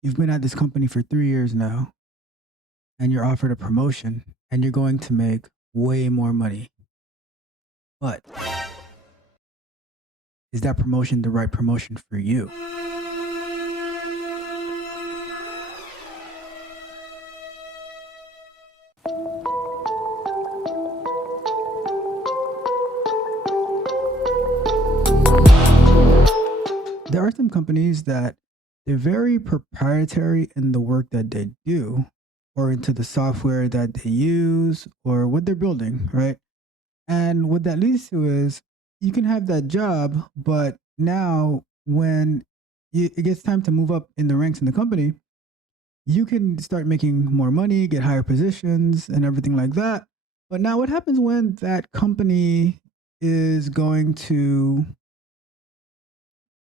You've been at this company for 3 years now, and you're offered a promotion, and you're going to make way more money. But is that promotion the right promotion for you? There are some companies that they're very proprietary in the work that they do or into the software that they use or what they're building, right? And what that leads to is you can have that job, but now when it gets time to move up in the ranks in the company, you can start making more money, get higher positions, and everything like that. But now, what happens when that company is going to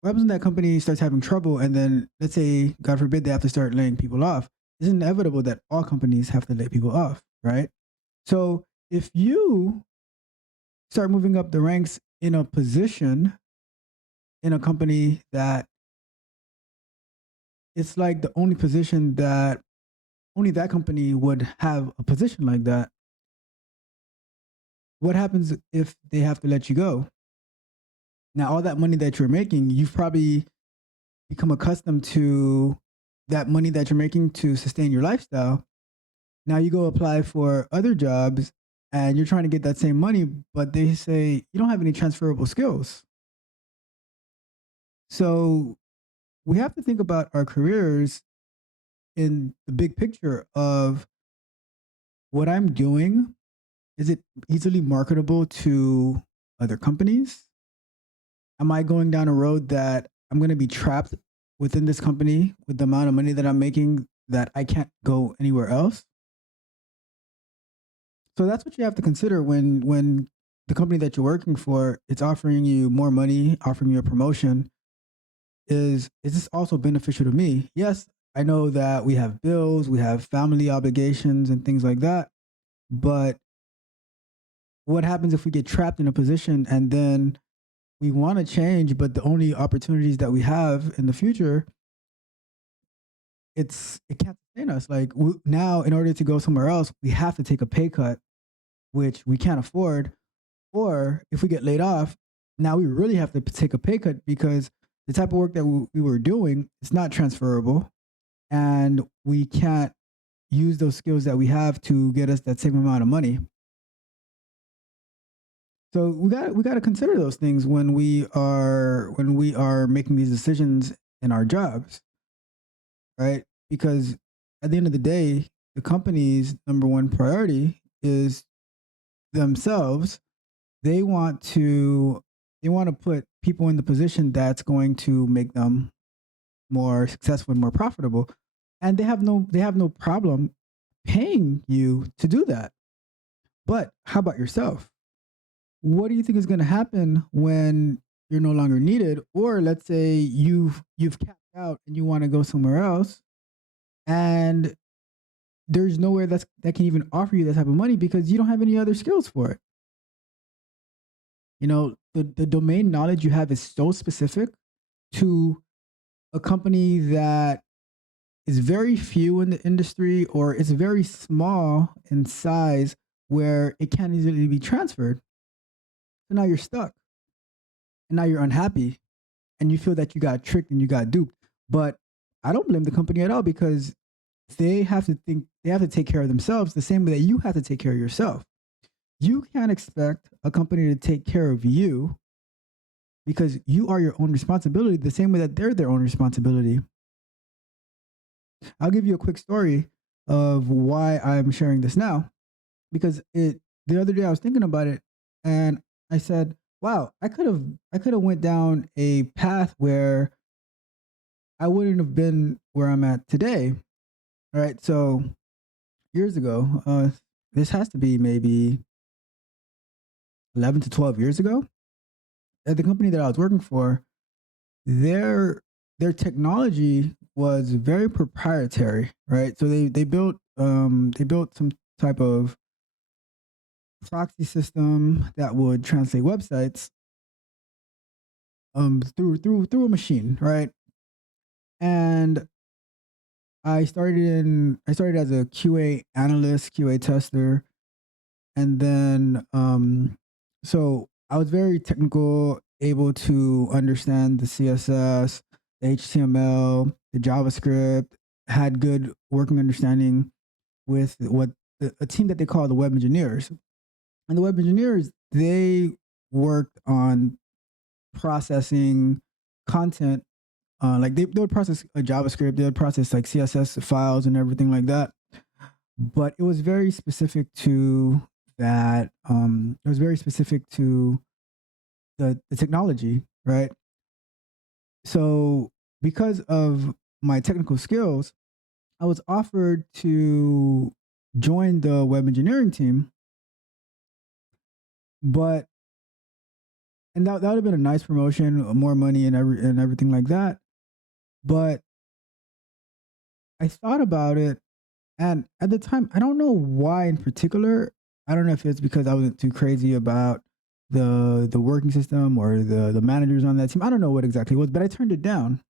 what happens when that company starts having trouble and then let's say, God forbid, they have to start laying people off? It's inevitable that all companies have to lay people off, right? So if you start moving up the ranks in a position in a company that it's like the only position that only that company would have a position like that, what happens if they have to let you go? Now, all that money that you're making, you've probably become accustomed to that money that you're making to sustain your lifestyle. Now you go apply for other jobs and you're trying to get that same money, but they say you don't have any transferable skills. So we have to think about our careers in the big picture of what I'm doing. Is it easily marketable to other companies? Am I going down a road that I'm going to be trapped within this company with the amount of money that I'm making that I can't go anywhere else? So that's what you have to consider when the company that you're working for it's offering you more money, offering you a promotion. Is this also beneficial to me? Yes, I know that we have bills, we have family obligations and things like that. But what happens if we get trapped in a position and then we want to change, but the only opportunities that we have in the future, it can't sustain us. Like now, in order to go somewhere else, we have to take a pay cut, which we can't afford. Or if we get laid off, now we really have to take a pay cut because the type of work that we were doing is not transferable, and we can't use those skills that we have to get us that same amount of money. So we got to consider those things when we are making these decisions in our jobs, right? Because at the end of the day, the company's number one priority is themselves. They want to they want to put people in the position that's going to make them more successful and more profitable, and they have no problem paying you to do that. But how about yourself? What do you think is going to happen when you're no longer needed, or let's say you've capped out and you want to go somewhere else, and there's nowhere that can even offer you that type of money because you don't have any other skills for it. The domain knowledge you have is so specific to a company that is very few in the industry or it's very small in size where it can't easily be transferred. So now you're stuck and now you're unhappy and you feel that you got tricked and you got duped. But I don't blame the company at all because they have to take care of themselves the same way that you have to take care of yourself. You can't expect a company to take care of you because you are your own responsibility the same way that they're their own responsibility. I'll give you a quick story of why I'm sharing this now because it the other day I was thinking about it and I said, "Wow, I could have went down a path where I wouldn't have been where I'm at today." All right, so years ago, this has to be maybe 11 to 12 years ago. At the company that I was working for, their their technology was very proprietary, right? So they built some type of proxy system that would translate websites through a machine, right? And I started as a QA analyst, QA tester, and then so I was very technical, able to understand the CSS, the HTML, the JavaScript, had good working understanding with what a team that they call the web engineers. And the web engineers, they worked on processing content. Like they would process a JavaScript, they would process like CSS files and everything like that. But it was very specific to that. It was very specific to the technology, right? So because of my technical skills, I was offered to join the web engineering team, but that would have been a nice promotion, more money and everything like that. But I thought about it, and at the time, I don't know why in particular. I don't know if it's because I wasn't too crazy about the working system or the managers on that team. I don't know what exactly it was, but I turned it down,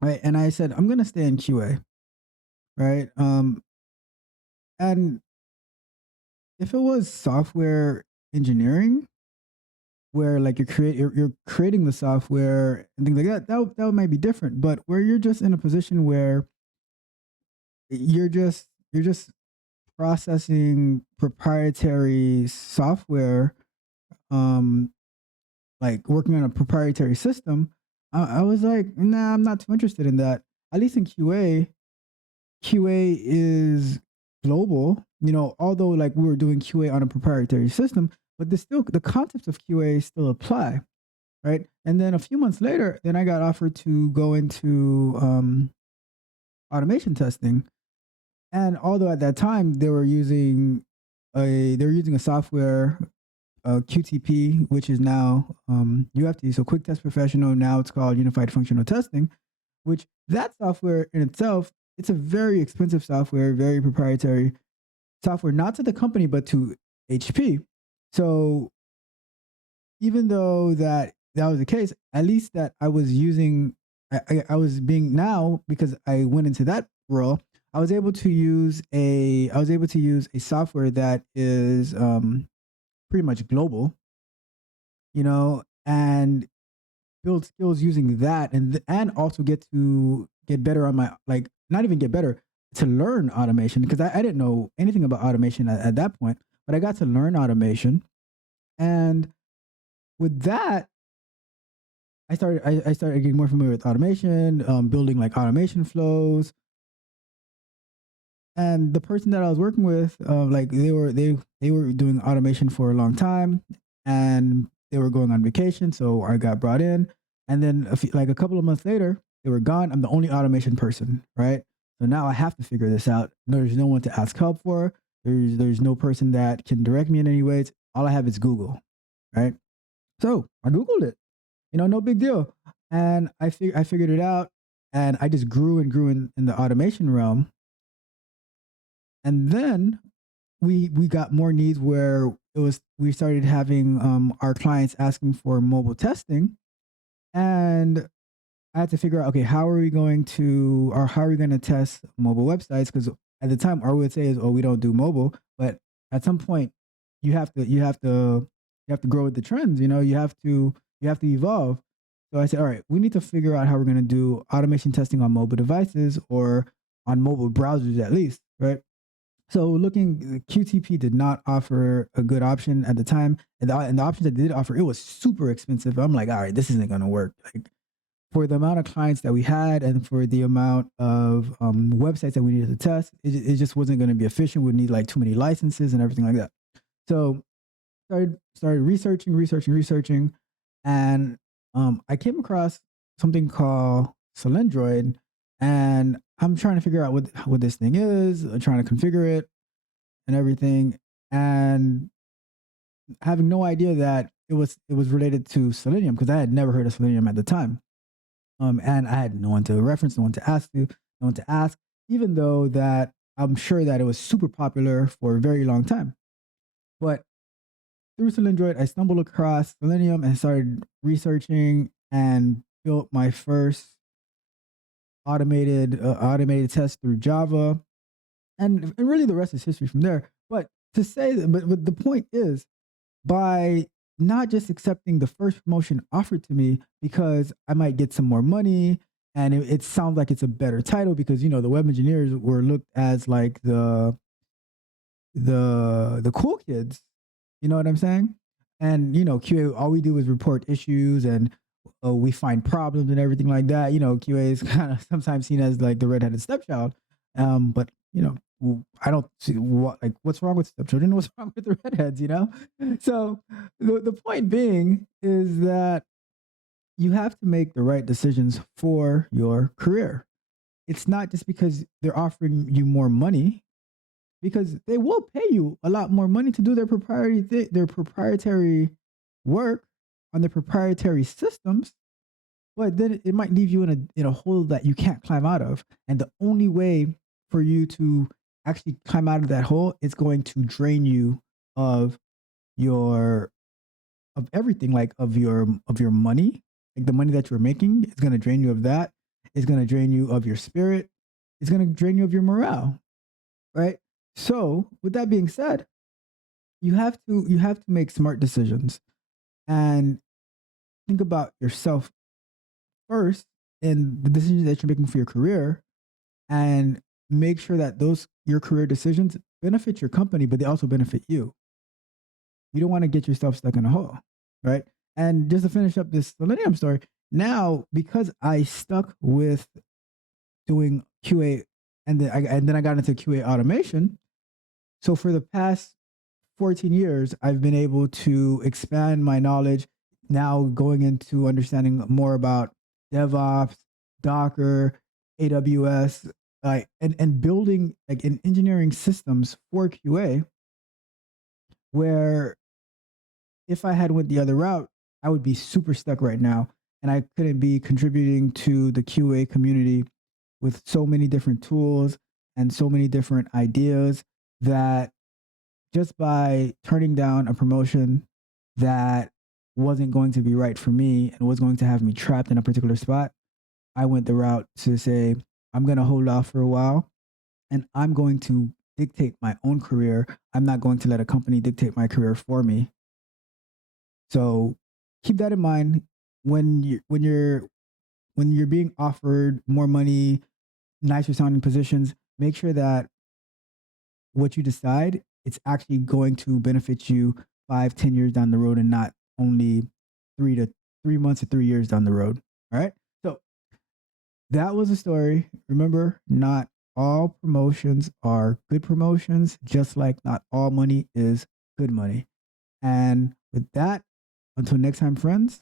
right? And I said I'm gonna stay in QA, right? And if it was software engineering, where like you're creating the software and things like that, that might be different. But where you're just in a position where you're just processing proprietary software, um, like working on a proprietary system, I was like, nah, I'm not too interested in that. At least in QA is global. Although like we were doing QA on a proprietary system, but the concepts of QA still apply, right? And then a few months later, then I got offered to go into automation testing. And although at that time they were using a software, QTP, which is now UFT, so Quick Test Professional. Now it's called Unified Functional Testing. Which that software in itself, it's a very expensive software, very proprietary software, not to the company but to HP. So even though that was the case, at least that I was using, I was being now because I went into that role. I was able to use a software that is pretty much global, and build skills using that, and also get better on my, like, not even get better, to learn automation, because I didn't know anything about automation at that point, but I got to learn automation. And with that, I started getting more familiar with automation, building like automation flows. And the person that I was working with, like they were doing automation for a long time, and they were going on vacation, so I got brought in. And then like a couple of months later, they were gone. I'm the only automation person, right? So now I have to figure this out. There's no one to ask help for. There's no person that can direct me in any ways. All I have is Google, right? So I Googled it, no big deal. And I figured it out, and I just grew and grew in the automation realm. And then we got more needs where we started having our clients asking for mobile testing, and I had to figure out, okay, how are we going to test mobile websites? Because at the time, our would say is, oh, we don't do mobile, but at some point, you have to grow with the trends. You have to evolve. So I said, all right, we need to figure out how we're going to do automation testing on mobile devices, or on mobile browsers at least, right? So looking, QTP did not offer a good option at the time, and the options that they did offer, it was super expensive. I'm like, all right, this isn't going to work. Like, for the amount of clients that we had, and for the amount of websites that we needed to test, it just wasn't going to be efficient. We'd need like too many licenses and everything like that. So started researching, and I came across something called Selendroid, and I'm trying to figure out what this thing is. I'm trying to configure it and everything, and having no idea that it was related to Selenium, because I had never heard of Selenium at the time. And I had no one to reference, no one to ask to, no one to ask, even though that I'm sure that it was super popular for a very long time. But through Selendroid, I stumbled across Selenium and started researching, and built my first automated tests through Java, and really the rest is history from there. But to say that, but the point is, by not just accepting the first promotion offered to me because I might get some more money and it sounds like it's a better title because the web engineers were looked as like the cool kids, you know what I'm saying? And QA, all we do is report issues and we find problems and everything like that. QA is kind of sometimes seen as like the redheaded stepchild. But I don't see what's wrong with stepchildren. What's wrong with the redheads? So the point being is that you have to make the right decisions for your career. It's not just because they're offering you more money, because they will pay you a lot more money to do their proprietary work on their proprietary systems, but then it might leave you in a hole that you can't climb out of. And the only way for you to actually climb out of that hole is going to drain you of your of everything, like of your money, like the money that you're making is going to drain you of that. It's going to drain you of your spirit. It's going to drain you of your morale, right? So, with that being said, you have to make smart decisions and think about yourself first and the decisions that you're making for your career, and make sure that those your career decisions benefit your company, but they also benefit you. You don't want to get yourself stuck in a hole, right? And just to finish up this Selenium story, now because I stuck with doing QA and then I got into QA automation. So for the past 14 years, I've been able to expand my knowledge, now going into understanding more about DevOps, Docker, AWS, and building like in engineering systems for QA, where if I had went the other route, I would be super stuck right now, and I couldn't be contributing to the QA community with so many different tools and so many different ideas, that just by turning down a promotion that wasn't going to be right for me and was going to have me trapped in a particular spot, I went the route to say, I'm going to hold off for a while and I'm going to dictate my own career. I'm not going to let a company dictate my career for me. So keep that in mind when you're being offered more money, nicer sounding positions. Make sure that what you decide, it's actually going to benefit you 5-10 years down the road, and not only 3 months or 3 years down the road. All right. So that was the story. Remember, not all promotions are good promotions, just like not all money is good money. And with that, until next time, friends.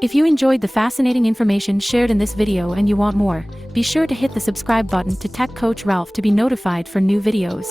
If you enjoyed the fascinating information shared in this video and you want more, be sure to hit the subscribe button to Tech Coach Ralph to be notified for new videos.